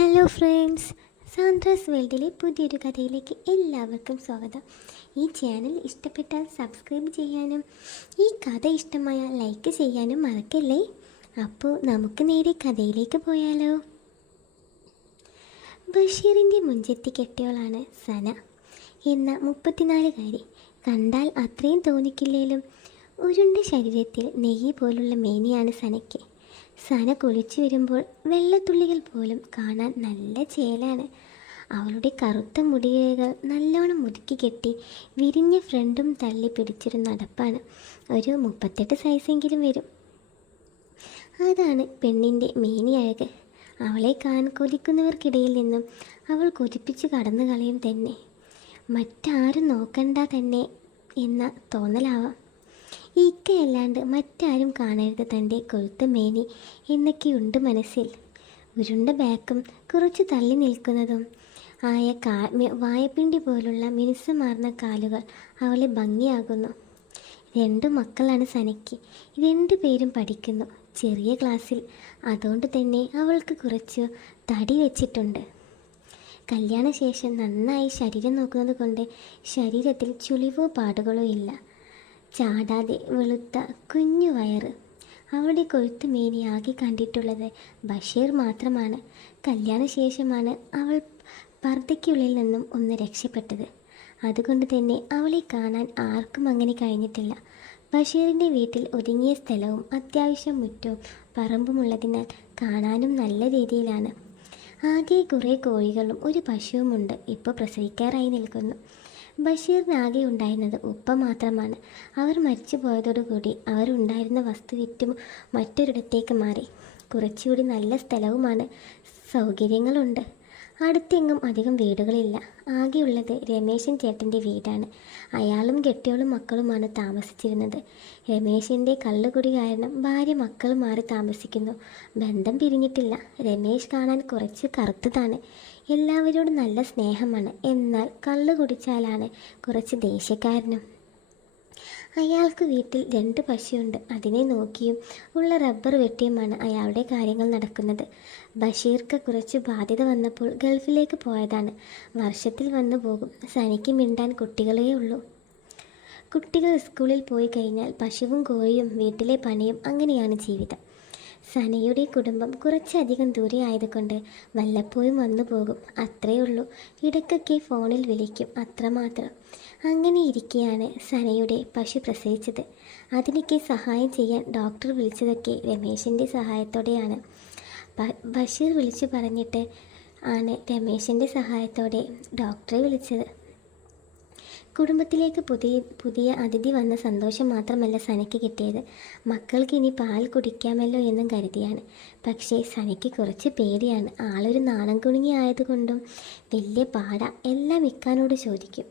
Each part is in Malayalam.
ഹലോ ഫ്രണ്ട്സ്, സാന്ദ്രാസ് വേൾഡിലെ പുതിയൊരു കഥയിലേക്ക് എല്ലാവർക്കും സ്വാഗതം. ഈ ചാനൽ ഇഷ്ടപ്പെട്ടാൽ സബ്സ്ക്രൈബ് ചെയ്യാനും ഈ കഥ ഇഷ്ടമായ ലൈക്ക് ചെയ്യാനും മറക്കല്ലേ. അപ്പോൾ നമുക്ക് നേരെ കഥയിലേക്ക് പോയാലോ. ബഷീറിൻ്റെ മുഞ്ചെത്തി കെട്ടിയോളാണ് സന എന്ന 34കാരി. കണ്ടാൽ അത്രയും തോന്നിക്കില്ലേലും ഉരുണ്ട ശരീരത്തിൽ നെയ്യ് പോലുള്ള മേനിയാണ് സനയ്ക്ക്. സന കുളിച്ചു വരുമ്പോൾ വെള്ളത്തുള്ളികൾ പോലും കാണാൻ നല്ല ചേലാണ്. അവളുടെ കറുത്ത മുടികൾ നല്ലോണം മുതുക്കി കെട്ടി വിരിഞ്ഞ ഫ്രണ്ടും തള്ളി പിടിച്ചൊരു നടപ്പാണ്. ഒരു 38 സൈസെങ്കിലും വരും. അതാണ് പെണ്ണിൻ്റെ മേനി അഴക്. അവളെ കൊതിക്കുന്നവർക്കിടയിൽ നിന്നും അവൾ കൊതിപ്പിച്ച് കടന്നു കളയും തന്നെ. മറ്റാരും നോക്കണ്ട തന്നെ എന്ന തോന്നലാവാം. ഇക്കയല്ലാണ്ട് മറ്റാരും കാണരുത് തൻ്റെ കൊഴുത്ത മേനി എന്നൊക്കെയുണ്ട് മനസ്സിൽ. ഉരുണ്ട ബാക്കും കുറച്ച് തള്ളി നിൽക്കുന്നതും ആയ വായപ്പിണ്ടി പോലുള്ള മിനുസമാർന്ന കാലുകൾ അവളെ ഭംഗിയാകുന്നു. 2 മക്കളാണ് സനയ്ക്ക്. 2 പേരും പഠിക്കുന്നു ചെറിയ ക്ലാസ്സിൽ. അതുകൊണ്ട് തന്നെ അവൾക്ക് കുറച്ച് തടി വെച്ചിട്ടുണ്ട്. കല്യാണശേഷം നന്നായി ശരീരം നോക്കുന്നത് കൊണ്ട് ശരീരത്തിൽ ചുളിവോ പാടുകളോ ഇല്ല. ചാടാതെ വെളുത്ത കുഞ്ഞു വയറ്. അവളുടെ കൊഴുത്ത് മേനി ആകെ കണ്ടിട്ടുള്ളത് ബഷീർ മാത്രമാണ്. കല്യാണശേഷമാണ് അവൾ പർദ്ദയ്ക്കുള്ളിൽ നിന്നും ഒന്ന് രക്ഷപ്പെട്ടത്. അതുകൊണ്ട് തന്നെ അവളെ കാണാൻ ആർക്കും അങ്ങനെ കഴിഞ്ഞിട്ടില്ല. ബഷീറിൻ്റെ വീട്ടിൽ ഒതുങ്ങിയ സ്ഥലവും അത്യാവശ്യം മുറ്റവും പറമ്പുമുള്ളതിനാൽ കാണാനും നല്ല രീതിയിലാണ്. ആകെ കുറേ കോഴികളും ഒരു പശുവുമുണ്ട്. ഇപ്പോൾ പ്രസവിക്കാറായി നിൽക്കുന്നു. ബഷീറിനാകെ ഉണ്ടായിരുന്നത് ഉപ്പ മാത്രമാണ്. അവർ മരിച്ചു പോയതോടുകൂടി അവരുണ്ടായിരുന്ന വസ്തു വിറ്റും മറ്റൊരിടത്തേക്ക് മാറി. കുറച്ചുകൂടി നല്ല സ്ഥലവുമാണ്, സൗകര്യങ്ങളുണ്ട്. അടുത്തെങ്ങും അധികം വീടുകളില്ല. ആകെയുള്ളത് രമേശൻ ചേട്ടൻ്റെ വീടാണ്. അയാളും കെട്ടിയോളും മക്കളുമാണ് താമസിച്ചിരുന്നത്. രമേശിൻ്റെ കള്ളുകുടി കാരണം ഭാര്യ മക്കൾ മാറി താമസിക്കുന്നു. ബന്ധം പിരിഞ്ഞിട്ടില്ല. രമേശ് കാണാൻ കുറച്ച് കറുത്തതാണ്. എല്ലാവരോടും നല്ല സ്നേഹമാണ്. എന്നാൽ കള്ളു കുടിച്ചാലാണ് കുറച്ച് ദേഷ്യക്കാരനും. അയാൾക്ക് വീട്ടിൽ 2 പശുവുണ്ട്. അതിനെ നോക്കിയും ഉള്ള റബ്ബർ വെട്ടിയുമാണ് അയാളുടെ കാര്യങ്ങൾ നടക്കുന്നത്. ബഷീർക്ക് കുറച്ച് ബാധ്യത വന്നപ്പോൾ ഗൾഫിലേക്ക് പോയതാണ്. വർഷത്തിൽ വന്നു പോകും. സനയ്ക്ക് മിണ്ടാൻ കുട്ടികളേ ഉള്ളൂ. കുട്ടികൾ സ്കൂളിൽ പോയി കഴിഞ്ഞാൽ പശുവും കോഴിയും വീട്ടിലെ പണിയും അങ്ങനെയാണ് ജീവിതം. സനയുടെ കുടുംബം കുറച്ചധികം ദൂരെ ആയതുകൊണ്ട് വല്ലപ്പോഴും വന്നു പോകും, അത്രയേ ഉള്ളൂ. ഇടയ്ക്കൊക്കെ ഫോണിൽ വിളിക്കും, അത്രമാത്രം. അങ്ങനെ ഇരിക്കെയാണ് സനയുടെ പശു പ്രസവിച്ചത്. അതിനൊക്കെ സഹായം ചെയ്യാൻ ഡോക്ടർ വിളിച്ചതൊക്കെ രമേശിൻ്റെ സഹായത്തോടെയാണ്. ബഷീർ വിളിച്ചു പറഞ്ഞിട്ട് ആണ് രമേശിൻ്റെ സഹായത്തോടെ ഡോക്ടറെ വിളിച്ചത്. കുടുംബത്തിലേക്ക് പുതിയ അതിഥി വന്ന സന്തോഷം മാത്രമല്ല സനയ്ക്ക് കിട്ടിയത്. മക്കൾക്ക് ഇനി പാൽ കുടിക്കാമല്ലോ എന്നും കരുതിയാണ്. പക്ഷേ സനയ്ക്ക് കുറച്ച് പേടിയാണ്. ആളൊരു നാണം കുണുങ്ങി ആയതുകൊണ്ടും വലിയ പാട എല്ലാം ഇക്കാനോട് ചോദിക്കും.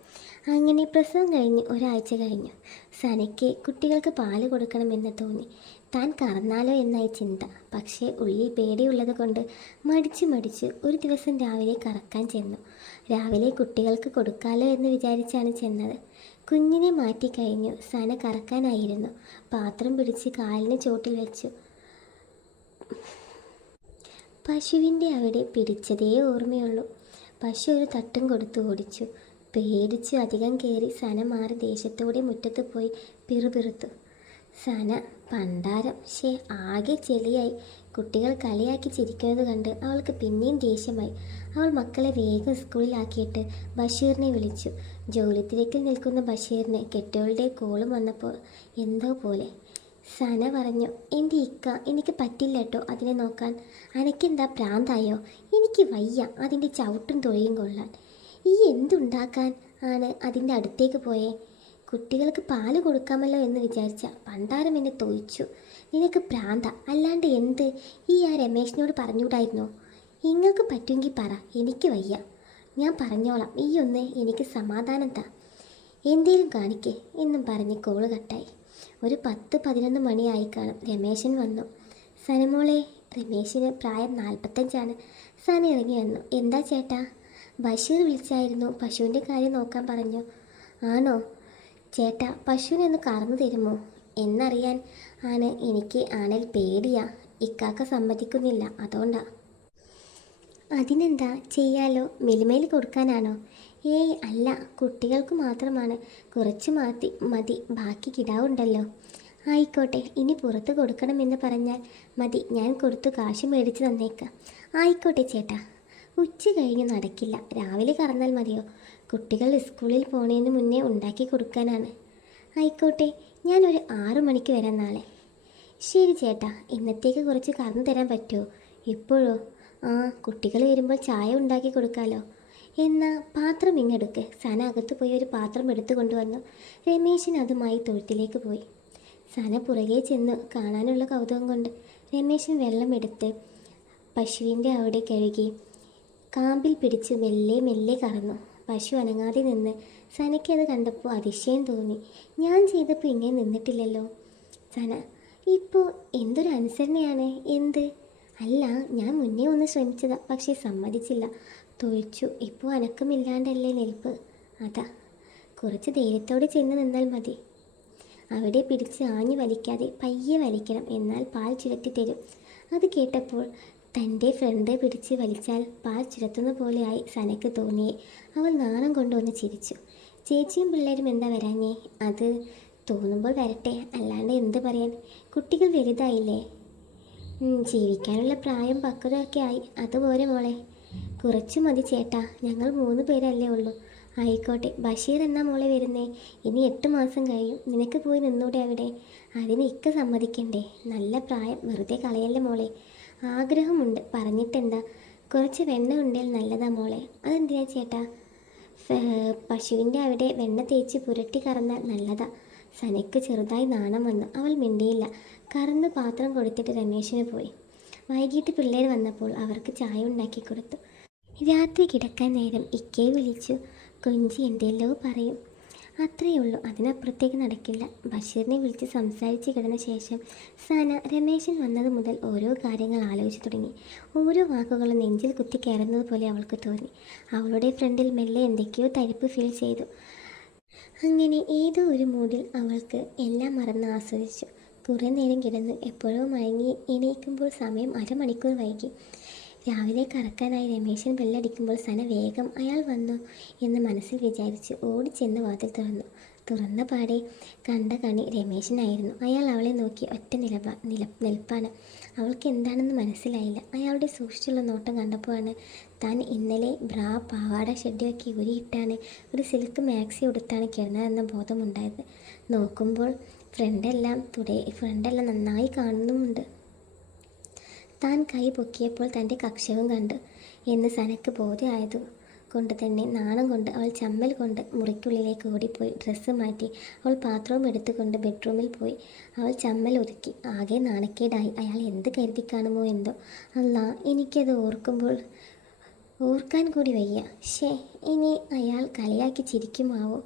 അങ്ങനെ പ്രസവം കഴിഞ്ഞ് ഒരാഴ്ച കഴിഞ്ഞു. സനയ്ക്ക് കുട്ടികൾക്ക് പാല് കൊടുക്കണമെന്ന് തോന്നി. താൻ കറന്നാലോ എന്നായി ചിന്ത. പക്ഷേ ഉള്ളിൽ പേടിയുള്ളത് കൊണ്ട് മടിച്ച് ഒരു ദിവസം രാവിലെ കറക്കാൻ ചെന്നു. രാവിലെ കുട്ടികൾക്ക് കൊടുക്കാലോ എന്ന് വിചാരിച്ചാണ് ചെന്നത്. കുഞ്ഞിനെ മാറ്റിക്കഴിഞ്ഞു. സന കറക്കാനായിരുന്നു. പാത്രം പിടിച്ച് കാലിന് ചോട്ടിൽ വെച്ചു. പശുവിൻ്റെ അവിടെ പിടിച്ചതേ ഓർമ്മയുള്ളൂ. പശു ഒരു തട്ടും കൊടുത്തു ഓടിച്ചു. പേടിച്ച് അധികം കയറി സന മാറി ദേഷ്യത്തോടെ മുറ്റത്ത് പോയി പിറുപിറുത്തു. സന പണ്ടാരം ആകെ ചെളിയായി. കുട്ടികൾ കളിയാക്കി ചിരിക്കുന്നത് കണ്ട് അവൾക്ക് പിന്നെയും ദേഷ്യമായി. അവൾ മക്കളെ വേഗം സ്കൂളിലാക്കിയിട്ട് ബഷീറിനെ വിളിച്ചു. ജോലി തിരക്കിൽ നിൽക്കുന്ന ബഷീറിന് കെട്ടിയോളുടെ കോളും വന്നപ്പോൾ എന്തോ പോലെ. സന പറഞ്ഞു, എൻ്റെ ഇക്ക, എനിക്ക് പറ്റില്ല കേട്ടോ അതിനെ നോക്കാൻ. അനക്കെന്താ പ്രാന്തായോ? എനിക്ക് വയ്യ അതിൻ്റെ ചവിട്ടും തൊഴിയും കൊള്ളാൻ. ഈ എന്തുണ്ടാക്കാൻ ആണ് അതിൻ്റെ അടുത്തേക്ക് പോയേ? കുട്ടികൾക്ക് പാല് കൊടുക്കാമല്ലോ എന്ന് വിചാരിച്ച പണ്ടാരം എന്നെ തൊഴിച്ചു. നിനക്ക് പ്രാന്ത അല്ലാണ്ട് എന്ത്? ആ രമേശിനോട് പറഞ്ഞുകൂടായിരുന്നോ? നിങ്ങൾക്ക് പറ്റുമെങ്കിൽ പറ, എനിക്ക് വയ്യ. ഞാൻ പറഞ്ഞോളാം, ഒന്ന് എനിക്ക് സമാധാനം താ. എന്തേലും കാണിക്കേ എന്നും പറഞ്ഞ് കോള് കട്ടായി. ഒരു 10-11 മണിയായി കാണും. രമേശൻ വന്നു. സനമോളെ. രമേശിന് പ്രായം 45ആണ്. സന ഇറങ്ങി വന്നു. എന്താ ചേട്ടാ? ബഷീർ വിളിച്ചായിരുന്നു, പശുവിൻ്റെ കാര്യം നോക്കാൻ പറഞ്ഞു. ആണോ ചേട്ടാ? പശുവിനെ ഒന്ന് കറന്നു തരുമോ എന്നറിയാൻ ആണ്. എനിക്ക് ആണേൽ പേടിയാ. ഇക്കാക്ക സമ്മതിക്കുന്നില്ല, അതുകൊണ്ടാ. അതിനെന്താ, ചെയ്യാലോ. മിൽമയിൽ കൊടുക്കാനാണോ? ഏയ് അല്ല, കുട്ടികൾക്ക് മാത്രമാണ്. കുറച്ച് മതി മതി, ബാക്കി കിടാവുണ്ടല്ലോ. ആയിക്കോട്ടെ, ഇനി പുറത്ത് കൊടുക്കണമെന്ന് പറഞ്ഞാൽ മതി, ഞാൻ കൊടുത്തു കാശ് മേടിച്ച് തന്നേക്കാം. ആയിക്കോട്ടെ ചേട്ടാ. ഉച്ച കഴിഞ്ഞ് നടക്കില്ല, രാവിലെ കറന്നാൽ മതിയോ? കുട്ടികൾ സ്കൂളിൽ പോണതിന് മുന്നേ ഉണ്ടാക്കി കൊടുക്കാനാണ്. ആയിക്കോട്ടെ, ഞാനൊരു 6 മണിക്ക് വരാം നാളെ. ശരി ചേട്ടാ. ഇന്നത്തേക്ക് കുറച്ച് കറന്നു തരാൻ പറ്റുമോ? ഇപ്പോഴോ? ആ, കുട്ടികൾ വരുമ്പോൾ ചായ ഉണ്ടാക്കി കൊടുക്കാമല്ലോ. എന്നാ പാത്രം ഇങ്ങെടുക്ക്. സന അകത്ത് പോയി ഒരു പാത്രം എടുത്തു കൊണ്ടുവന്നു. രമേശൻ അതുമായി തൊഴുത്തിലേക്ക് പോയി. സന പുറകെ ചെന്ന് കാണാനുള്ള കൗതുകം കൊണ്ട് രമേശൻ വെള്ളമെടുത്ത് പശുവിൻ്റെ അവിടെ കഴുകി കാമ്പിൽ പിടിച്ച് മെല്ലെ മെല്ലെ കറന്നു. പശു അനങ്ങാതെ നിന്ന് സനയ്ക്കത് കണ്ടപ്പോൾ അതിശയം തോന്നി. ഞാൻ ചെയ്തപ്പോൾ ഇങ്ങനെ നിന്നിട്ടില്ലല്ലോ. സന: ഇപ്പോൾ എന്തൊരു അനുസരണയാണ്. എന്ത്? അല്ല, ഞാൻ മുന്നേ ഒന്ന് ശ്രമിച്ചതാ, പക്ഷേ സമ്മതിച്ചില്ല. തൊഴിച്ചു. ഇപ്പോൾ അനക്കമില്ലാണ്ടല്ലേ നിൽപ്പ്. അതാ. കുറച്ച് ധൈര്യത്തോടെ ചെന്ന് നിന്നാൽ മതി. അവിടെ പിടിച്ച് ആഞ്ഞു വലിക്കാതെ പയ്യെ വലിക്കണം, എന്നാൽ പാൽ ചുരത്തി തരും. അത് കേട്ടപ്പോൾ തൻ്റെ ഫ്രണ്ട് പിടിച്ച് വലിച്ചാൽ പാൽ ചുരത്തുന്ന പോലെയായി സനയ്ക്ക് തോന്നിയേ. അവൾ നാണം കൊണ്ടൊന്ന് ചിരിച്ചു. ചേച്ചിയും പിള്ളേരും എന്താ വരാഞ്ഞേ? അത് തോന്നുമ്പോൾ വരട്ടെ, അല്ലാണ്ട് എന്ത് പറയാൻ. കുട്ടികൾ വലുതായില്ലേ? ജീവിക്കാനുള്ള പ്രായം പക്വതയൊക്കെ ആയി. അതുപോലെ മോളെ. കുറച്ചു മതി ചേട്ടാ, ഞങ്ങൾ 3 പേരല്ലേ ഉള്ളൂ. ആയിക്കോട്ടെ. ബഷീർ എന്നാ മോളെ വരുന്നേ? ഇനി 8 മാസം കഴിയും. നിനക്ക് പോയി നിന്നൂടെ അവിടെ? അതിന് ഇക്ക സമ്മതിക്കണ്ടേ? നല്ല പ്രായം, വെറുതെ കളയല്ലേ മോളെ. ആഗ്രഹമുണ്ട്, പറഞ്ഞിട്ടെന്താ. കുറച്ച് വെണ്ണ ഉണ്ടെങ്കിൽ നല്ലതാ മോളെ. അതെന്തിനാ ചേട്ടാ? പശുവിൻ്റെ അവിടെ വെണ്ണ തേച്ച് പുരട്ടി കറന്നാൽ നല്ലതാ. സനയ്ക്ക് ചെറുതായി നാണം വന്നു. അവൾ മിണ്ടിയില്ല. കറന്ന് പാത്രം കൊടുത്തിട്ട് രമേശിന് പോയി. വൈകിട്ട് പിള്ളേർ വന്നപ്പോൾ അവർക്ക് ചായ ഉണ്ടാക്കി കൊടുത്തു. രാത്രി കിടക്കാൻ നേരം ഇക്കയെ വിളിച്ചു കൊഞ്ചി എന്തെല്ലോ പറയും. അത്രയേ ഉള്ളൂ, അതിനപ്പുറത്തേക്ക് നടക്കില്ല. ബഷീറിനെ വിളിച്ച് സംസാരിച്ച് കിടന്ന ശേഷം സന രമേശൻ വന്നത് മുതൽ ഓരോ കാര്യങ്ങൾ ആലോചിച്ചു തുടങ്ങി. ഓരോ വാക്കുകളും നെഞ്ചിൽ കുത്തി കയറുന്നത് പോലെ അവൾക്ക് തോന്നി. അവളുടെ ഫ്രണ്ടിൽ മെല്ലെ എന്തൊക്കെയോ തരിപ്പ് ഫീൽ ചെയ്തു. അങ്ങനെ ഏതോ ഒരു മൂഡിൽ അവൾക്ക് എല്ലാം മറന്ന് ആസ്വദിച്ചു. കുറേ നേരം കിടന്ന് എപ്പോഴോ മയങ്ങി എണീക്കുമ്പോൾ സമയം 1/2 മണിക്കൂർ വൈകി. രാവിലെ കറക്കാനായി രമേശൻ ബെല്ലടിക്കുമ്പോൾ സന വേഗം അയാൾ വന്നു എന്ന് മനസ്സിൽ വിചാരിച്ച് ഓടിച്ചെന്ന് വാതിൽ തുറന്ന പാടെ കണ്ട കണി രമേശനായിരുന്നു. അയാൾ അവളെ നോക്കി ഒറ്റ നിൽപ്പാണ്. അവൾക്ക് എന്താണെന്ന് മനസ്സിലായില്ല. അയാളുടെ സൂക്ഷിച്ചുള്ള നോട്ടം കണ്ടപ്പോഴാണ് താൻ ഇന്നലെ ബ്രാ പാവാട ഷെഡിയൊക്കെ ഊരിയിട്ടാണ് ഒരു സിൽക്ക് മാക്സി ഉടുത്താണ് കിടന്നതെന്ന ബോധമുണ്ടായത്. നോക്കുമ്പോൾ ഫ്രണ്ടെല്ലാം നന്നായി കാണുന്നുമുണ്ട്. താൻ കൈ പൊക്കിയപ്പോൾ തൻ്റെ കക്ഷവും കണ്ടു എന്ന് സനക്ക് ബോധ്യമായതു കൊണ്ട് തന്നെ നാണം കൊണ്ട് അവൾ ചമ്മൽ കൊണ്ട് മുറിക്കുള്ളിലേക്ക് ഓടിപ്പോയി ഡ്രസ്സ് മാറ്റി. അവൾ പാത്രവും എടുത്തുകൊണ്ട് ബെഡ്റൂമിൽ പോയി. അവൾ ചമ്മൽ ഒതുക്കി. ആകെ നാണക്കേടായി. അയാൾ എന്ത് കരുതി കാണുമോ എന്തോ. അല്ലാ, എനിക്കത് ഓർക്കാൻ കൂടി വയ്യ. ഇനി അയാൾ കളിയാക്കി ചിരിക്കുമാവോ?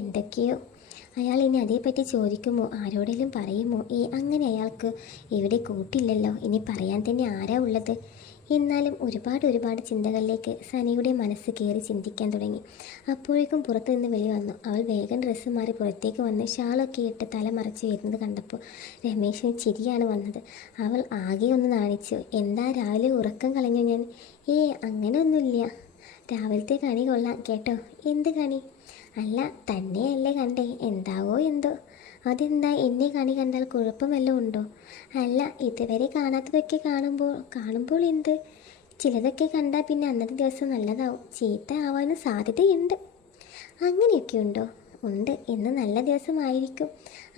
എന്തൊക്കെയോ. അയാൾ ഇനി അതേപ്പറ്റി ചോദിക്കുമോ? ആരോടെങ്കിലും പറയുമോ? അങ്ങനെ അയാൾക്ക് ഇവിടെ കൂട്ടില്ലല്ലോ. ഇനി പറയാൻ തന്നെ ആരാ ഉള്ളത്? എന്നാലും ഒരുപാട് ചിന്തകളിലേക്ക് സനയുടെ മനസ്സ് കയറി ചിന്തിക്കാൻ തുടങ്ങി. അപ്പോഴേക്കും പുറത്തു നിന്ന് വിളി വന്നു. അവൾ വേഗം ഡ്രസ്സ് മാറി പുറത്തേക്ക് വന്ന് ഷാളൊക്കെ ഇട്ട് തല മറച്ച് വരുന്നത് കണ്ടപ്പോൾ രമേശിന് ചിരിയാണ് വന്നത്. അവൾ ആകെ ഒന്ന് നാണിച്ചു. എന്താ രാവിലെ ഉറക്കം കളഞ്ഞു ഞാൻ? അങ്ങനെ ഒന്നുമില്ല. രാവിലത്തെ കണി കൊള്ളാം കേട്ടോ. എന്ത് കണി? അല്ല, തന്നെയല്ലേ കണ്ടേ. എന്താവോ എന്തോ. അതെന്താ, എന്നെ കണി കണ്ടാൽ കുഴപ്പം വല്ലതും ഉണ്ടോ? അല്ല, ഇതുവരെ കാണാത്തതൊക്കെ കാണുമ്പോൾ എന്ത്? ചിലതൊക്കെ കണ്ടാൽ പിന്നെ അന്നത്തെ ദിവസം നല്ലതാവും, ചീത്ത ആവാനും സാധ്യതയുണ്ട്. അങ്ങനെയൊക്കെ ഉണ്ടോ? ഉണ്ട്. ഇന്ന് നല്ല ദിവസമായിരിക്കും.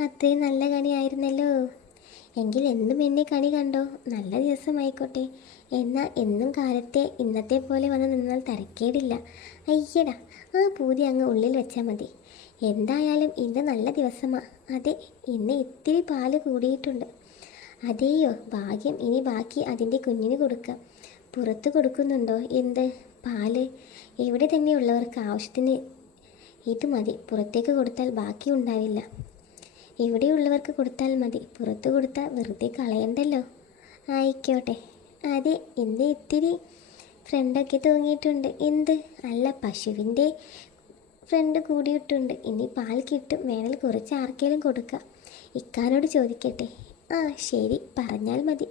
അത്രയും നല്ല കണിയായിരുന്നല്ലോ. എങ്കിൽ എന്നും എന്നെ കണി കണ്ടോ. നല്ല ദിവസമായിക്കോട്ടെ. എന്നാൽ എന്നും കാലത്തെ ഇന്നത്തെ പോലെ വന്ന് നിന്നാൽ തരക്കേടില്ല. അയ്യടാ, ആ പൂതി അങ്ങ് ഉള്ളിൽ വെച്ചാൽ മതി. എന്തായാലും ഇന്ന് നല്ല ദിവസമാണ്. അതെ, ഇന്ന് ഇത്തിരി പാല് കൂടിയിട്ടുണ്ട്. അതേയോ, ഭാഗ്യം. ഇനി ബാക്കി അതിൻ്റെ കുഞ്ഞിന് കൊടുക്കാം. പുറത്ത് കൊടുക്കുന്നുണ്ടോ? എന്ത് പാല്? ഇവിടെ തന്നെയുള്ളവർക്ക് ആവശ്യത്തിന് ഇത് മതി. പുറത്തേക്ക് കൊടുത്താൽ ബാക്കി ഉണ്ടാവില്ല. ഇവിടെയുള്ളവർക്ക് കൊടുത്താൽ മതി. പുറത്ത് കൊടുത്താൽ വെറുതെ കളയണ്ടല്ലോ. ആയിക്കോട്ടെ. അതെ, ഇന്ന് ഇത്തിരി ഫ്രണ്ടൊക്കെ തൂങ്ങിയിട്ടുണ്ട്. എന്ത്? അല്ല, പശുവിൻ്റെ ഫ്രണ്ട് കൂടിയിട്ടുണ്ട്. ഇനി പാൽ കിട്ടും. വേണേൽ കുറച്ച് ആർക്കെങ്കിലും കൊടുക്കാം. ഇക്കാനോട് ചോദിക്കട്ടെ. ശരി, പറഞ്ഞാൽ മതി.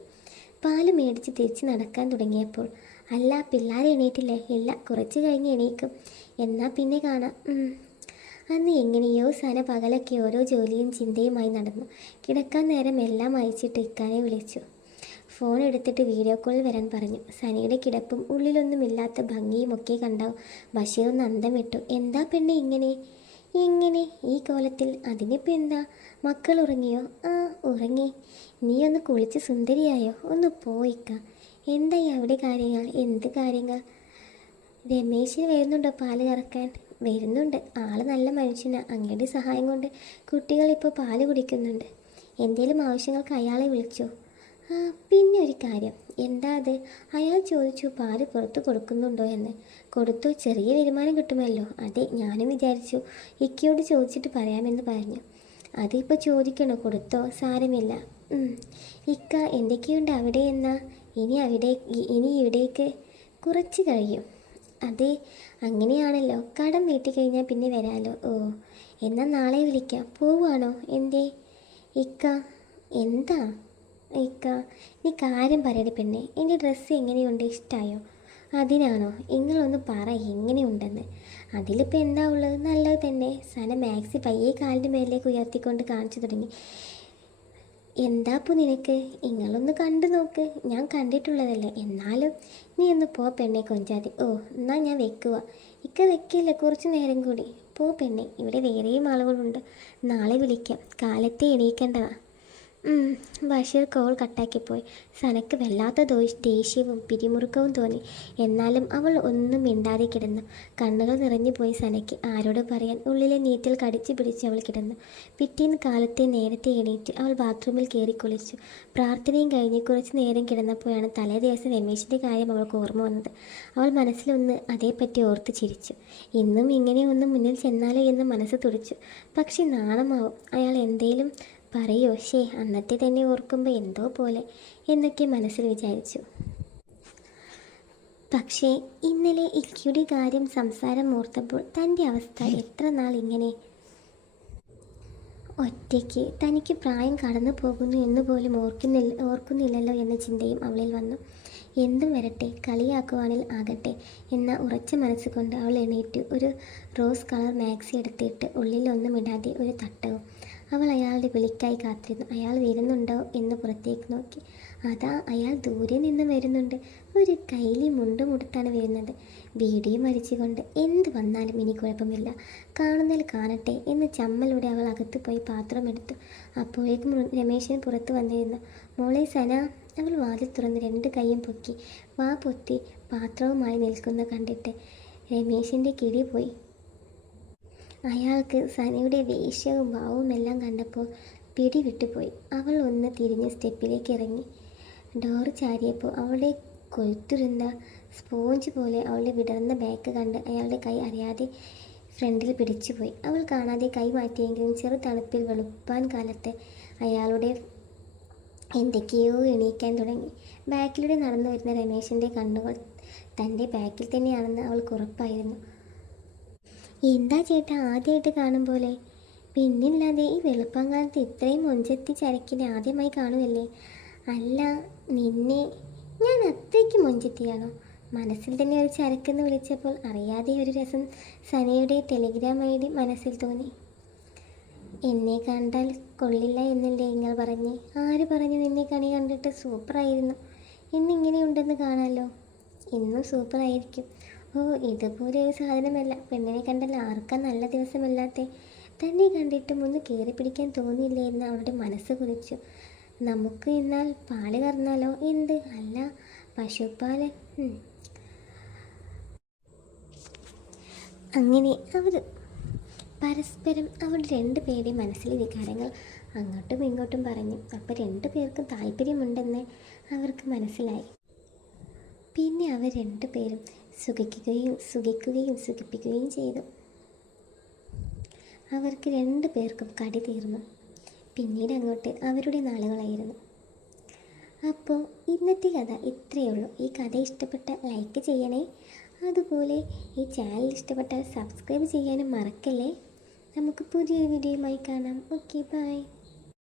പാല് മേടിച്ച് തിരിച്ച് നടക്കാൻ തുടങ്ങിയപ്പോൾ അല്ല, പിള്ളേർ എണീറ്റില്ലേ? ഇല്ല, കുറച്ച് കഴിഞ്ഞ് എണീക്കും. എന്നാൽ പിന്നെ കാണാം. അന്ന് എങ്ങനെയോ സന പകലൊക്കെ ഓരോ ജോലിയും ചിന്തയുമായി നടന്നു. കിടക്കാൻ നേരം എല്ലാം അയച്ചിട്ട് ഇക്കാനെ വിളിച്ചു. ഫോൺ എടുത്തിട്ട് വീഡിയോ കോളിൽ വരാൻ പറഞ്ഞു. സനയുടെ കിടപ്പും ഉള്ളിലൊന്നുമില്ലാത്ത ഭംഗിയും ഒക്കെ കണ്ട ബഷീർ അന്തം വിട്ടു. എന്താ പെണ്ണെ ഇങ്ങനെ എങ്ങനെ ഈ കോലത്തിൽ? അതിനിപ്പോൾ എന്താ? മക്കൾ ഉറങ്ങിയോ? ആ, ഉറങ്ങി. നീ ഒന്ന് കുളിച്ച് സുന്ദരിയായോ? ഒന്ന് പോയിക്ക. എന്തായി അവിടെ കാര്യങ്ങൾ? എന്ത് കാര്യങ്ങൾ? രമേശിന് വരുന്നുണ്ടോ പാല് കറക്കാൻ? വരുന്നുണ്ട്. ആള് നല്ല മനുഷ്യനാ. അങ്ങയുടെ സഹായം കൊണ്ട് കുട്ടികളിപ്പോൾ പാല് കുടിക്കുന്നുണ്ട്. എന്തേലും ആവശ്യങ്ങൾക്ക് അയാളെ വിളിച്ചോ? ആ, പിന്നെ ഒരു കാര്യം. എന്താ അത്? അയാൾ ചോദിച്ചു പാല് പുറത്ത് കൊടുക്കുന്നുണ്ടോ എന്ന്. കൊടുത്തോ? ചെറിയ വരുമാനം കിട്ടുമല്ലോ. അതെ, ഞാനും വിചാരിച്ചു. ഇക്കയോട് ചോദിച്ചിട്ട് പറയാമെന്ന് പറഞ്ഞു. അതിപ്പോൾ ചോദിക്കണോ? കൊടുത്തോ? സാരമില്ല. ഇക്ക എന്തൊക്കെയുണ്ട് അവിടെ എന്നാ? ഇനി ഇവിടേക്ക് കുറച്ച് കഴിയും. അതെ, അങ്ങനെയാണല്ലോ. കടം വീട്ടി കഴിഞ്ഞാൽ പിന്നെ വരാലോ. ഓ, എന്നാൽ നാളെ വിളിക്കാം. പോവാണോ? എന്തേ ഇക്ക? എന്താ ഇക്ക? നീ കാര്യം പറയടി പെണ്ണെ. എൻ്റെ ഡ്രസ്സ് എങ്ങനെയുണ്ട്? ഇഷ്ടമായോ? അതിനാണോ? നിങ്ങളൊന്ന് പറ എങ്ങനെയുണ്ടെന്ന്. അതിലിപ്പോൾ എന്താ ഉള്ളത്? നല്ലത് തന്നെ. സന മാക്സി പയ്യെ കാലിൻ്റെ മേലിലേക്ക് ഉയർത്തിക്കൊണ്ട് കാണിച്ചു തുടങ്ങി. എന്താപ്പു നിനക്ക്? നിങ്ങളൊന്ന് കണ്ടു നോക്ക്. ഞാൻ കണ്ടിട്ടുള്ളതല്ലേ. എന്നാലും നീ ഒന്ന് പോ പെണ്ണെ കൊഞ്ചാതി. ഓ, എന്നാൽ ഞാൻ വെക്കുക. ഇക്ക വെക്കില്ല, കുറച്ച് നേരം കൂടി. പോ പെണ്ണെ, ഇവിടെ വേറെയും ആളുകളുണ്ട്. നാളെ വിളിക്കാം. കാലത്തെ എണീക്കേണ്ടതാ. ബഷീർ കോൾ കട്ടാക്കിപ്പോയി. സനക്ക് വല്ലാത്ത ദേഷ്യവും പിരിമുറുക്കവും തോന്നി. എന്നാലും അവൾ ഒന്നും മിണ്ടാതെ കിടന്നു. കണ്ണുകൾ നിറഞ്ഞു പോയി സനയ്ക്ക്. ആരോട് പറയാൻ? ഉള്ളിലെ നീറ്റൽ കടിച്ചു പിടിച്ച് അവൾ കിടന്നു. പിറ്റേന്ന് കാലത്തെ നേരത്തെ എണീറ്റ് അവൾ ബാത്റൂമിൽ കയറി കുളിച്ചു. പ്രാർത്ഥനയും കഴിഞ്ഞ് കുറച്ച് നേരം കിടന്നപ്പോഴാണ് തലേ ദിവസം രമേശിൻ്റെ കാര്യം അവൾക്ക് ഓർമ്മ വന്നത്. അവൾ മനസ്സിലൊന്ന് അതേപ്പറ്റി ഓർത്ത് ചിരിച്ചു. ഇന്നും ഇങ്ങനെ ഒന്ന് മുന്നിൽ ചെന്നാലോ എന്ന് മനസ്സ് തുടിച്ചു. പക്ഷെ നാണമാവും. അയാൾ എന്തേലും പറയോ? അന്നത്തെ തന്നെ ഓർക്കുമ്പോൾ എന്തോ പോലെ എന്നൊക്കെ മനസ്സിൽ വിചാരിച്ചു. പക്ഷേ ഇന്നലെ ഇൽക്കിയുടെ കാര്യം സംസാരം ഓർത്തപ്പോൾ തൻ്റെ അവസ്ഥ എത്ര നാൾ ഇങ്ങനെ ഒറ്റയ്ക്ക് തനിക്ക് പ്രായം കടന്നു പോകുന്നു എന്നുപോലും ഓർക്കുന്നില്ലല്ലോ എന്ന ചിന്തയും അവളിൽ വന്നു. എന്തും വരട്ടെ, കളിയാക്കുവാനിൽ ആകട്ടെ എന്ന ഉറച്ച മനസ്സുകൊണ്ട് അവൾ എണീറ്റു. ഒരു റോസ് കളർ മാക്സി എടുത്തിട്ട് ഉള്ളിലൊന്നും ഇടാതെ ഒരു തട്ടവും. അവൾ അയാളുടെ വിളിക്കായി കാത്തിരുന്നു. അയാൾ വരുന്നുണ്ടോ എന്ന് പുറത്തേക്ക് നോക്കി. അതാ, അയാൾ ദൂരെ നിന്ന് വരുന്നുണ്ട്. ഒരു കൈലി മുണ്ടുമുടുത്താണ് വരുന്നത്. ബീഡിയും വലിച്ചുകൊണ്ട്. എന്ത് വന്നാലും ഇനി കുഴപ്പമില്ല, കാണുന്നതിൽ കാണട്ടെ എന്ന് ചമ്മലോടെ അവൾ അകത്ത് പോയി പാത്രം എടുത്തു. അപ്പോഴേക്കും രമേശിന് പുറത്ത് വന്നിരുന്നു. മോളെ സന. അവൾ വാതിൽ തുറന്ന് 2 കൈയും പൊക്കി വാ പൊത്തി പാത്രവുമായി നിൽക്കുന്ന കണ്ടിട്ട് രമേശിൻ്റെ കിടി പോയി. അയാൾക്ക് സനയുടെ വേഷ്യവും ഭാവവും എല്ലാം കണ്ടപ്പോൾ പിടി വിട്ടുപോയി. അവൾ ഒന്ന് തിരിഞ്ഞ് സ്റ്റെപ്പിലേക്ക് ഇറങ്ങി. ഡോർ ചാരിയപ്പോൾ അവളുടെ കൊഴുത്തുരുന്ന സ്പോഞ്ച് പോലെ അവളുടെ വിടർന്ന ബാക്ക് കണ്ട് അയാളുടെ കൈ അറിയാതെ ഫ്രണ്ടിൽ പിടിച്ചുപോയി. അവൾ കാണാതെ കൈ മാറ്റിയെങ്കിലും ചെറു തണുപ്പിൽ വെളുപ്പാൻ കാലത്ത് അയാളുടെ എന്തൊക്കെയോ എണീക്കാൻ തുടങ്ങി. ബാക്കിലൂടെ നടന്നു വരുന്ന രമേശിൻ്റെ കണ്ണുകൾ തൻ്റെ ബാക്കിൽ തന്നെയാണെന്ന് അവൾക്ക് ഉറപ്പായിരുന്നു. എന്താ ചേട്ടാ, ആദ്യമായിട്ട് കാണും പോലെ? പിന്നില്ലാതെ, ഈ വെളുപ്പാങ്കാലത്ത് ഇത്രയും മൊഞ്ചത്തി ചരക്കിനെ ആദ്യമായി കാണുമല്ലേ? അല്ല, നിന്നെ ഞാൻ അത്രയ്ക്ക് മൊഞ്ചത്തിയാണോ? മനസ്സിൽ തന്നെ ഒരു ചരക്കെന്ന് വിളിച്ചപ്പോൾ അറിയാതെ ഒരു രസം സനയുടെ ടെലിഗ്രാം ഐ ഡി മനസ്സിൽ തോന്നി. എന്നെ കണ്ടാൽ കൊള്ളില്ല എന്നല്ലേ നിങ്ങൾ പറഞ്ഞ്? ആര് പറഞ്ഞു? നിന്നെ കണി കണ്ടിട്ട് സൂപ്പറായിരുന്നു. ഇന്നിങ്ങനെയുണ്ടെന്ന് കാണാമല്ലോ. ഇന്നും സൂപ്പറായിരിക്കും. ഓ, ഇതുപോലെ ഒരു സാധനമല്ല. പെണ്ണിനെ കണ്ടാൽ ആർക്കാ നല്ല ദിവസമല്ലാത്തെ? തന്നെ കണ്ടിട്ടും ഒന്ന് കയറി പിടിക്കാൻ തോന്നിയില്ലേ എന്ന് അവളുടെ മനസ്സ് കുറിച്ചു. നമുക്ക് എന്നാൽ പാല് കറന്നാലോ? എന്ത്? അല്ല, പശുപ്പാല്. അങ്ങനെ അവർ പരസ്പരം അവരുടെ 2 പേരുടെയും മനസ്സിലെ വികാരങ്ങൾ അങ്ങോട്ടും ഇങ്ങോട്ടും പറഞ്ഞു. അപ്പോൾ 2 പേർക്കും താല്പര്യമുണ്ടെന്ന് അവർക്ക് മനസ്സിലായി. പിന്നെ അവർ 2 പേരും സുഖിപ്പിക്കുകയും ചെയ്തു. അവർക്ക് 2 പേർക്കും കടി തീർന്നു. പിന്നീട് അങ്ങോട്ട് അവരുടെ നാളുകളായിരുന്നു. അപ്പോൾ ഇന്നത്തെ കഥ ഇത്രയേ ഉള്ളൂ. ഈ കഥ ഇഷ്ടപ്പെട്ട ലൈക്ക് ചെയ്യണേ. അതുപോലെ ഈ ചാനൽ ഇഷ്ടപ്പെട്ടാൽ സബ്സ്ക്രൈബ് ചെയ്യാനും മറക്കല്ലേ. നമുക്ക് പുതിയൊരു വീഡിയോയുമായി കാണാം. Okay, by.